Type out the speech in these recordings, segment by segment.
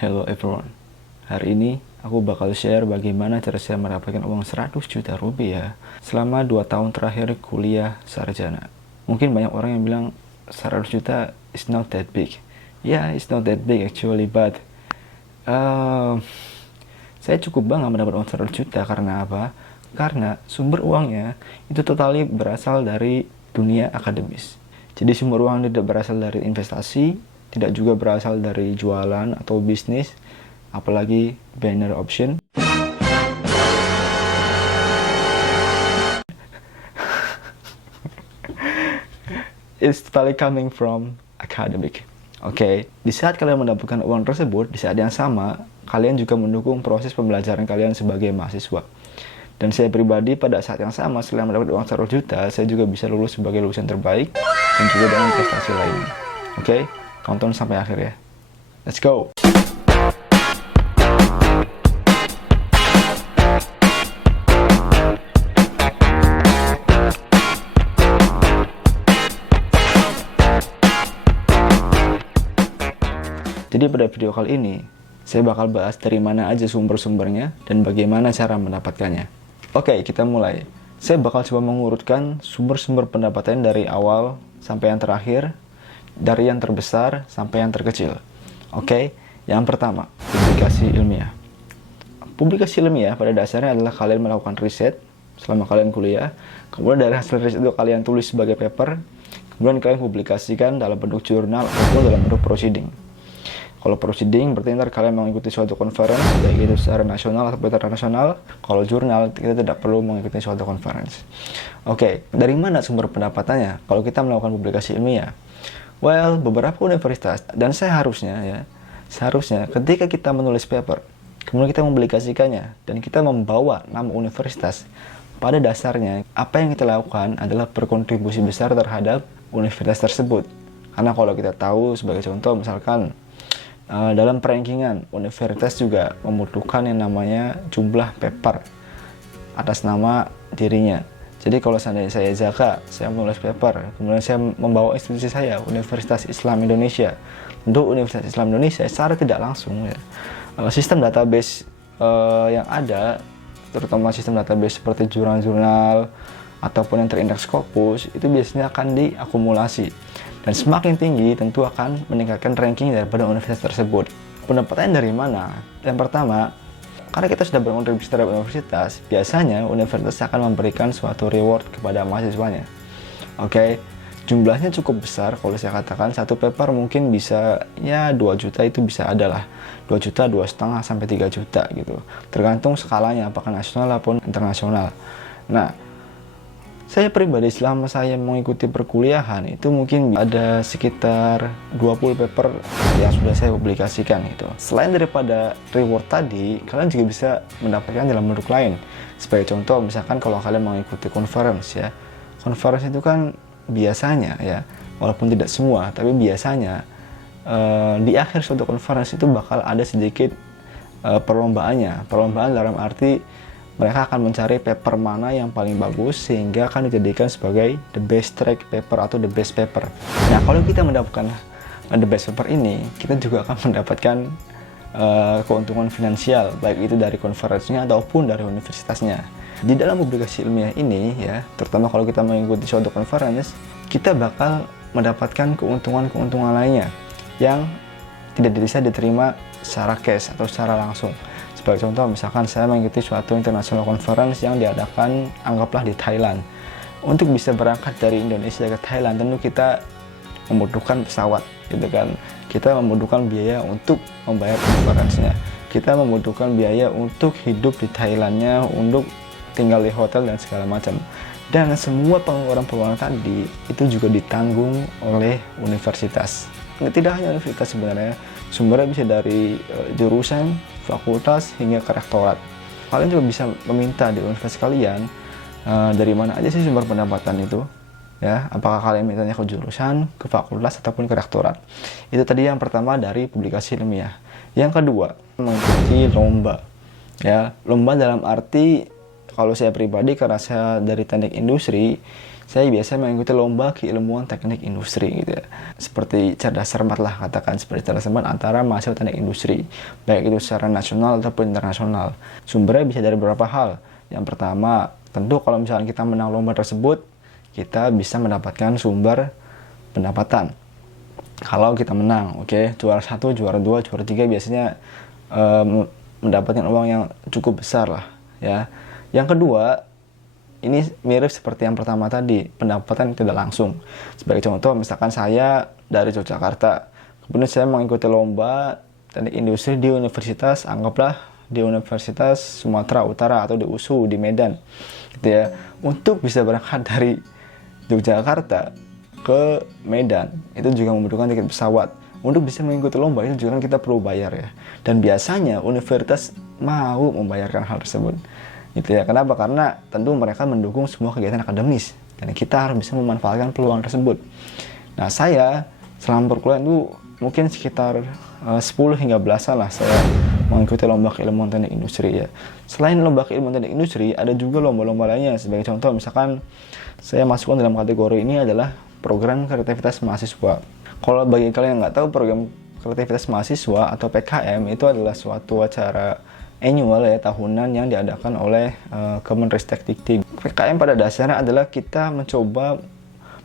Hello everyone. Hari ini aku bakal share bagaimana cara saya mendapatkan uang 100 juta rupiah selama 2 tahun terakhir kuliah sarjana. Mungkin banyak orang yang bilang 100 juta is not that big. Yeah, it's not that big actually, but saya cukup bangga mendapat uang 100 juta karena apa? Karena sumber uangnya itu totally berasal dari dunia akademis. Jadi sumber uang tidak berasal dari investasi, tidak juga berasal dari jualan atau bisnis, apalagi banner option. It's totally coming from academic. Oke, di saat kalian mendapatkan uang tersebut, di saat yang sama, kalian juga mendukung proses pembelajaran kalian sebagai mahasiswa. Dan saya pribadi pada saat yang sama, setelah mendapat uang 100 juta, saya juga bisa lulus sebagai lulusan terbaik dan juga dengan prestasi lainnya. Oke, tonton sampai akhir ya. Let's go! Jadi pada video kali ini, saya bakal bahas dari mana aja sumber-sumbernya dan bagaimana cara mendapatkannya. Oke, kita mulai. Saya bakal coba mengurutkan sumber-sumber pendapatan dari awal sampai yang terakhir, dari yang terbesar sampai yang terkecil. Oke, yang pertama, publikasi ilmiah. Publikasi ilmiah pada dasarnya adalah kalian melakukan riset selama kalian kuliah, kemudian dari hasil riset itu kalian tulis sebagai paper, kemudian kalian publikasikan dalam bentuk jurnal ataupun dalam bentuk proceeding. Kalau proceeding berarti ntar kalian mengikuti suatu conference, baik itu secara nasional atau internasional. Kalau jurnal, kita tidak perlu mengikuti suatu conference. Oke, dari mana sumber pendapatannya kalau kita melakukan publikasi ilmiah? Well, beberapa universitas, dan seharusnya ketika kita menulis paper, kemudian kita mempublikasikannya, dan kita membawa nama universitas, pada dasarnya, apa yang kita lakukan adalah berkontribusi besar terhadap universitas tersebut. Karena kalau kita tahu, sebagai contoh, misalkan, dalam perankingan, universitas juga membutuhkan yang namanya jumlah paper atas nama dirinya. Jadi kalau seandainya saya Zaka, saya menulis paper, kemudian saya membawa institusi saya, Universitas Islam Indonesia. Untuk Universitas Islam Indonesia, secara tidak langsung ya, sistem database yang ada, terutama sistem database seperti jurnal-jurnal ataupun yang terindeks Scopus, itu biasanya akan diakumulasi. Dan semakin tinggi tentu akan meningkatkan ranking daripada universitas tersebut. Pendapatan dari mana? Yang pertama, karena kita sudah berkontribusi terhadap universitas, biasanya universitas akan memberikan suatu reward kepada mahasiswanya. Oke, jumlahnya cukup besar. Kalau saya katakan satu paper mungkin bisa ya 2 juta itu bisa adalah 2 juta, 2,5 sampai 3 juta gitu. Tergantung skalanya apakah nasional ataupun internasional. Nah, saya pribadi selama saya mengikuti perkuliahan itu mungkin ada sekitar 20 paper yang sudah saya publikasikan gitu. Selain daripada reward tadi, kalian juga bisa mendapatkan dalam bentuk lain. Sebagai contoh, misalkan kalau kalian mengikuti conference ya. Conference itu kan biasanya ya, walaupun tidak semua, tapi biasanya di akhir suatu conference itu bakal ada sedikit perlombaannya. Perlombaan dalam arti mereka akan mencari paper mana yang paling bagus sehingga akan dijadikan sebagai the best track paper atau the best paper. Nah, kalau kita mendapatkan the best paper ini, kita juga akan mendapatkan keuntungan finansial, baik itu dari konferensinya ataupun dari universitasnya. Di dalam publikasi ilmiah ini ya, terutama kalau kita mengikuti suatu conference, kita bakal mendapatkan keuntungan-keuntungan lainnya yang tidak bisa diterima secara cash atau secara langsung. Sebagai contoh, misalkan saya mengikuti suatu international conference yang diadakan, anggaplah di Thailand. Untuk bisa berangkat dari Indonesia ke Thailand, tentu kita membutuhkan pesawat, gitu kan. Kita membutuhkan biaya untuk membayar conference-nya. Kita membutuhkan biaya untuk hidup di Thailandnya, untuk tinggal di hotel dan segala macam. Dan semua pengeluaran-pengeluaran tadi itu juga ditanggung oleh universitas. Tidak hanya universitas sebenarnya, sumbernya bisa dari jurusan, fakultas, hingga ke rektorat. Kalian juga bisa meminta di universitas kalian dari mana aja sih sumber pendapatan itu, ya. Apakah kalian mintanya ke jurusan, ke fakultas, ataupun ke rektorat. Itu tadi yang pertama dari publikasi ilmiah. Yang kedua, mengikuti lomba. Ya, lomba dalam arti kalau saya pribadi karena saya dari teknik industri, saya biasa mengikuti lomba keilmuan teknik industri gitu ya. Seperti cerdas cermat lah, katakan seperti cerdas cermat antara mahasiswa teknik industri, baik itu secara nasional ataupun internasional. Sumbernya bisa dari beberapa hal. Yang pertama, tentu kalau misalnya kita menang lomba tersebut, kita bisa mendapatkan sumber pendapatan. Kalau kita menang, oke, juara 1, juara 2, juara 3 biasanya mendapatkan uang yang cukup besar lah ya. Yang kedua, ini mirip seperti yang pertama tadi, pendapatan tidak langsung. Sebagai contoh, misalkan saya dari Yogyakarta, kemudian saya mengikuti lomba teknik industri di universitas, anggaplah di Universitas Sumatera Utara atau di USU di Medan, gitu ya. Untuk bisa berangkat dari Yogyakarta ke Medan, itu juga membutuhkan tiket pesawat. Untuk bisa mengikuti lomba itu juga kan kita perlu bayar ya. Dan biasanya universitas mau membayarkan hal tersebut. Gitu ya. Kenapa? Karena tentu mereka mendukung semua kegiatan akademis dan kita harus bisa memanfaatkan peluang tersebut. Nah, saya selama berkuliah itu mungkin sekitar 10 hingga belasan lah saya mengikuti lomba keilmuan teknik industri ya. Selain lomba keilmuan teknik industri, ada juga lomba-lomba lainnya. Sebagai contoh, misalkan saya masukkan dalam kategori ini adalah program kreativitas mahasiswa. Kalau bagi kalian yang nggak tahu, program kreativitas mahasiswa atau PKM itu adalah suatu acara annual ya, tahunan yang diadakan oleh Kemenristek-Dikti. PKM pada dasarnya adalah kita mencoba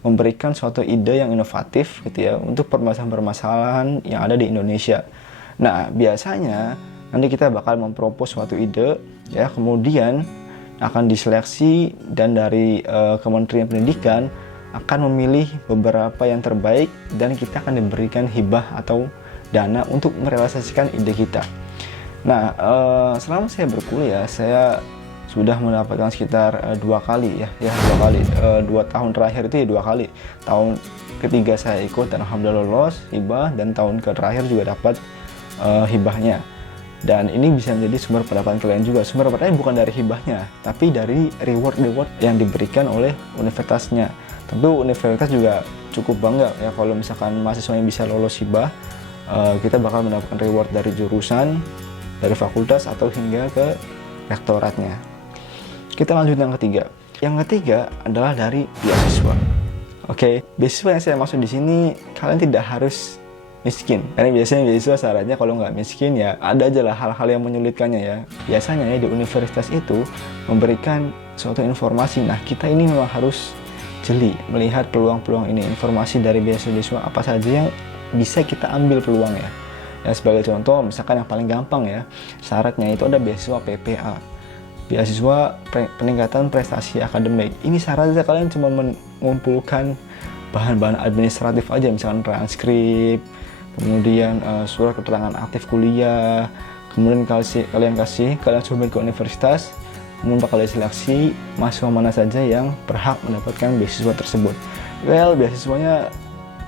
memberikan suatu ide yang inovatif gitu ya untuk permasalahan-permasalahan yang ada di Indonesia. Nah, biasanya nanti kita bakal mempropos suatu ide ya, kemudian akan diseleksi dan dari Kementerian Pendidikan akan memilih beberapa yang terbaik dan kita akan diberikan hibah atau dana untuk merealisasikan ide kita. Nah, selama saya berkuliah, saya sudah mendapatkan sekitar 2 kali ya 2 kali. 2 tahun terakhir itu ya 2 kali. Tahun ketiga saya ikut dan alhamdulillah lolos hibah, dan tahun terakhir juga dapat hibahnya. Dan ini bisa menjadi sumber pendapatan kalian juga. Sumber pendapatan bukan dari hibahnya, tapi dari reward yang diberikan oleh universitasnya. Tentu universitas juga cukup bangga ya kalau misalkan mahasiswa yang bisa lolos hibah. Kita bakal mendapatkan reward dari jurusan, dari fakultas, atau hingga ke rektoratnya. Kita lanjut yang ketiga. Yang ketiga adalah dari beasiswa. Oke, beasiswa yang saya maksud di sini, kalian tidak harus miskin. Karena biasanya beasiswa syaratnya kalau nggak miskin ya ada aja lah hal-hal yang menyulitkannya ya. Biasanya ya di universitas itu memberikan suatu informasi. Nah, kita ini memang harus jeli melihat peluang-peluang ini. Informasi dari beasiswa apa saja yang bisa kita ambil peluangnya. Ya, sebagai contoh, misalkan yang paling gampang ya, syaratnya itu ada beasiswa PPA, beasiswa peningkatan prestasi akademik. Ini syaratnya kalian cuma mengumpulkan bahan-bahan administratif aja, misalkan transkrip, kemudian surat keterangan aktif kuliah, kemudian kalian submit ke universitas, kemudian bakal diseleksi mahasiswa mana saja yang berhak mendapatkan beasiswa tersebut. Well, beasiswanya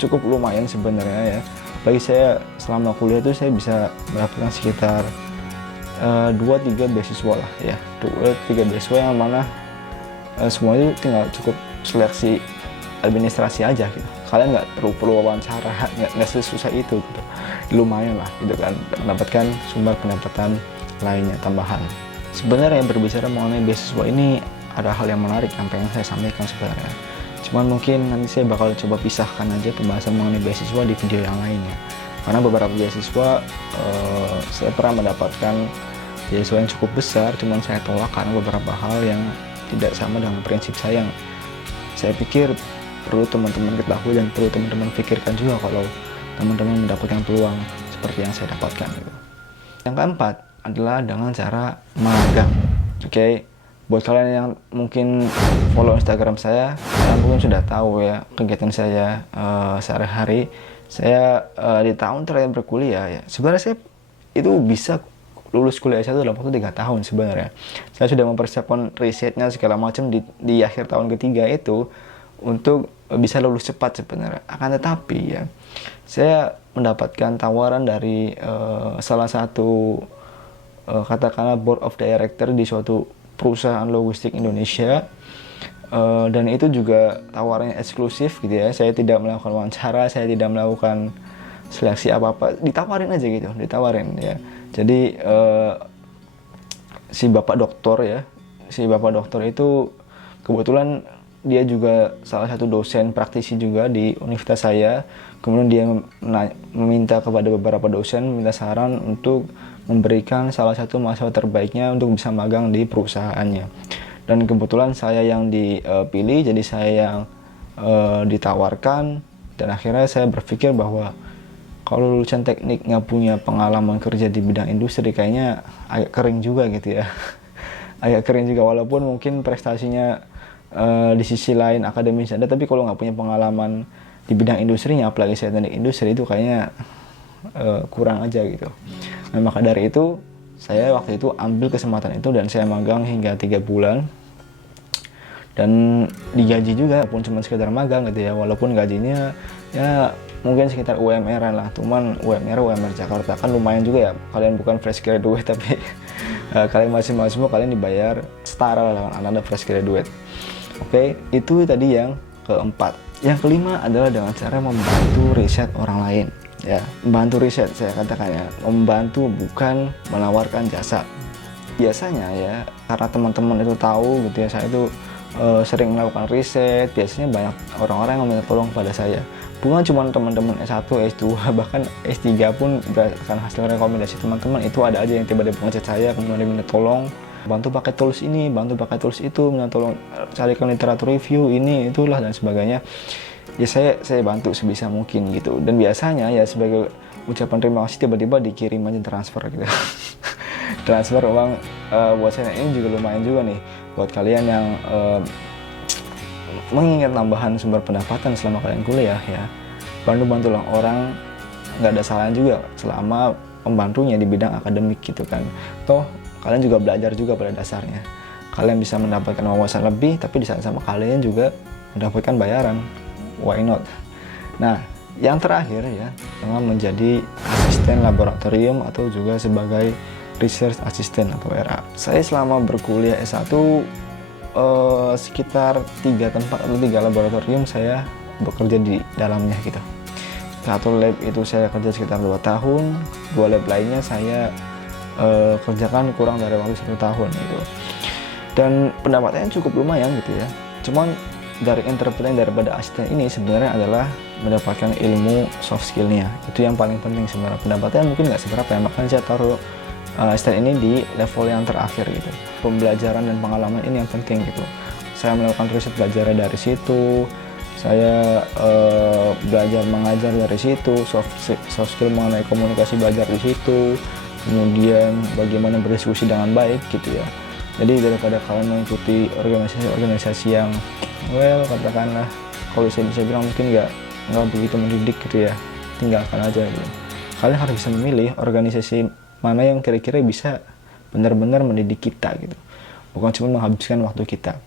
cukup lumayan sebenarnya ya. Bagi saya selama kuliah itu saya bisa mendapatkan sekitar 2-3 beasiswa lah ya, 2-3 beasiswa yang mana semuanya tinggal cukup seleksi administrasi aja gitu. Kalian nggak perlu wawancara, nggak sesusah itu gitu. Lumayan lah gitu kan, mendapatkan sumber pendapatan lainnya tambahan. Sebenarnya berbicara mengenai beasiswa ini ada hal yang menarik yang pengen saya sampaikan sebenarnya. Cuman mungkin nanti saya bakal coba pisahkan aja pembahasan mengenai beasiswa di video yang lainnya. Karena beberapa beasiswa saya pernah mendapatkan beasiswa yang cukup besar, cuman saya tolak karena beberapa hal yang tidak sama dengan prinsip saya. Saya pikir perlu teman-teman ketahui dan perlu teman-teman pikirkan juga kalau teman-teman mendapatkan peluang seperti yang saya dapatkan gitu. Yang keempat adalah dengan cara magang. Oke. Buat kalian yang mungkin follow Instagram saya, kalian mungkin sudah tahu ya kegiatan saya sehari-hari. Saya di tahun terakhir berkuliah ya, sebenarnya saya itu bisa lulus kuliah saya dalam waktu 3 tahun sebenarnya. Saya sudah mempersiapkan risetnya segala macam di akhir tahun ketiga itu untuk bisa lulus cepat sebenarnya. Akan tetapi ya, saya mendapatkan tawaran dari salah satu katakanlah board of director di suatu perusahaan logistik Indonesia, dan itu juga tawarannya eksklusif gitu ya. Saya tidak melakukan wawancara, saya tidak melakukan seleksi apa-apa, ditawarin aja gitu, ditawarin ya. Jadi si bapak doktor itu kebetulan dia juga salah satu dosen praktisi juga di universitas saya. Kemudian dia meminta kepada beberapa dosen, minta saran untuk memberikan salah satu mahasiswa terbaiknya untuk bisa magang di perusahaannya. Dan kebetulan saya yang dipilih, jadi saya yang ditawarkan. Dan akhirnya saya berpikir bahwa kalau lulusan teknik nggak punya pengalaman kerja di bidang industri, kayaknya agak kering juga gitu ya. Agak kering juga, walaupun mungkin prestasinya di sisi lain akademis ada, tapi kalau nggak punya pengalaman di bidang industrinya, apalagi saya teknik industri, itu kayaknya kurang aja gitu. Nah, maka dari itu saya waktu itu ambil kesempatan itu dan saya magang hingga 3 bulan dan digaji juga, pun cuma sekedar magang gitu ya, walaupun gajinya ya mungkin sekitar UMR-an lah, cuman UMR Jakarta kan lumayan juga ya, kalian bukan fresh graduate tapi kalian masih mahasiswa, kalian dibayar setara lah dengan anak-anak fresh graduate. Oke, itu tadi yang keempat. Yang kelima adalah dengan cara membantu riset orang lain. Ya, membantu riset saya katakan ya, membantu bukan menawarkan jasa. Biasanya ya, karena teman-teman itu tahu gitu ya, saya itu sering melakukan riset, biasanya banyak orang-orang yang meminta tolong pada saya. Bukan cuma teman-teman S1, S2, bahkan S3 pun berdasarkan hasil rekomendasi teman-teman, itu ada aja yang tiba-tiba ngechat saya, kemudian diminta tolong bantu pakai tools ini, bantu pakai tools itu, minta tolong carikan literatur review ini, itulah dan sebagainya. Ya saya bantu sebisa mungkin gitu. Dan biasanya ya sebagai ucapan terima kasih tiba-tiba dikirim aja transfer gitu. Transfer uang buat saya ini juga lumayan juga nih buat kalian yang mengingat tambahan sumber pendapatan selama kalian kuliah ya. Bantu-bantulah orang, nggak ada salahnya juga selama membantunya di bidang akademik gitu kan. Toh kalian juga belajar juga pada dasarnya. Kalian bisa mendapatkan wawasan lebih, tapi di saat sama kalian juga mendapatkan bayaran. Why not? Nah, yang terakhir ya, dengan menjadi asisten laboratorium atau juga sebagai research assistant atau RA. Saya selama berkuliah S1 sekitar 3 tempat atau 3 laboratorium saya bekerja di dalamnya gitu. Satu lab itu saya kerja sekitar 2 tahun, 2 lab lainnya saya kerjakan kurang dari waktu 1 tahun gitu. Dan pendapatannya cukup lumayan gitu ya. Cuman dari interpretan daripada asisten ini sebenarnya adalah mendapatkan ilmu soft skillnya. Itu yang paling penting sebenarnya. Pendapatannya mungkin nggak seberapa ya, makanya saya taruh asisten ini di level yang terakhir gitu. Pembelajaran dan pengalaman ini yang penting gitu. Saya melakukan riset, belajar dari situ. Saya belajar mengajar dari situ, soft skill mengenai komunikasi belajar di situ. Kemudian bagaimana berdiskusi dengan baik gitu ya. Jadi daripada kalian mengikuti organisasi-organisasi yang katakanlah kalau saya bisa bilang mungkin nggak begitu mendidik gitu ya, tinggalkan aja gitu. Kalian harus bisa memilih organisasi mana yang kira-kira bisa benar-benar mendidik kita gitu, bukan cuma menghabiskan waktu kita.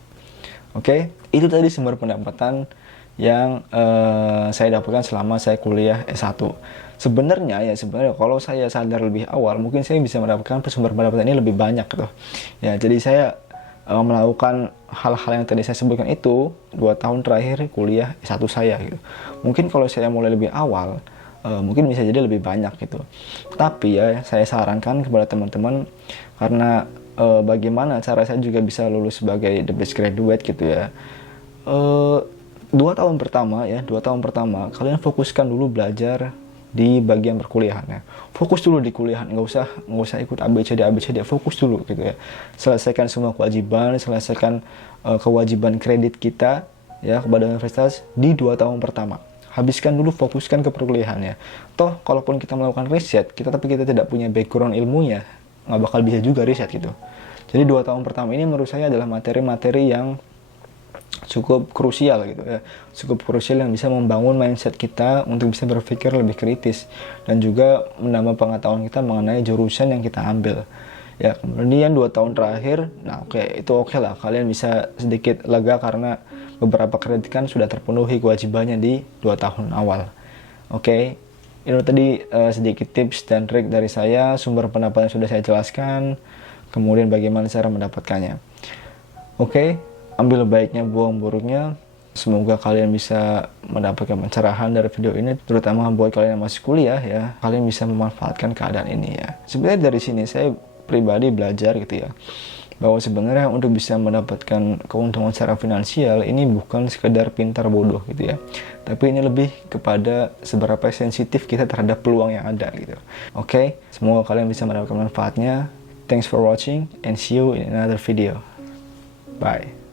Oke, itu tadi sumber pendapatan yang saya dapatkan selama saya kuliah S1. Sebenarnya kalau saya sadar lebih awal, mungkin saya bisa mendapatkan sumber pendapatan ini lebih banyak gitu. Ya, jadi saya melakukan hal-hal yang tadi saya sebutkan itu 2 tahun terakhir kuliah S1 saya gitu. Mungkin kalau saya mulai lebih awal, mungkin bisa jadi lebih banyak gitu. Tapi ya, saya sarankan kepada teman-teman, karena bagaimana cara saya juga bisa lulus sebagai the best graduate gitu ya. 2 tahun pertama kalian fokuskan dulu belajar di bagian perkuliahan ya. Fokus dulu di kuliahan, nggak usah ikut ABCD, fokus dulu gitu ya. Selesaikan semua kewajiban, selesaikan kewajiban kredit kita ya kepada universitas di 2 tahun pertama. Habiskan dulu, fokuskan ke perkuliahan ya. Toh kalaupun kita melakukan riset, tapi kita tidak punya background ilmunya, nggak bakal bisa juga riset gitu. Jadi 2 tahun pertama ini menurut saya adalah materi-materi yang cukup krusial gitu ya, cukup krusial yang bisa membangun mindset kita untuk bisa berpikir lebih kritis dan juga menambah pengetahuan kita mengenai jurusan yang kita ambil ya. Kemudian 2 tahun terakhir, nah itu oke lah, kalian bisa sedikit lega karena beberapa kredit kan sudah terpenuhi kewajibannya di 2 tahun awal. Oke, itu tadi sedikit tips dan trik dari saya. Sumber pendapatan sudah saya jelaskan, kemudian bagaimana cara mendapatkannya. Oke, ambil baiknya, buang buruknya. Semoga kalian bisa mendapatkan pencerahan dari video ini, terutama buat kalian yang masih kuliah ya. Kalian bisa memanfaatkan keadaan ini ya. Sebenarnya dari sini saya pribadi belajar gitu ya, bahwa sebenarnya untuk bisa mendapatkan keuntungan secara finansial ini bukan sekedar pintar bodoh gitu ya, tapi ini lebih kepada seberapa sensitif kita terhadap peluang yang ada gitu. Oke, semoga kalian bisa mendapatkan manfaatnya. Thanks for watching and see you in another video. Bye.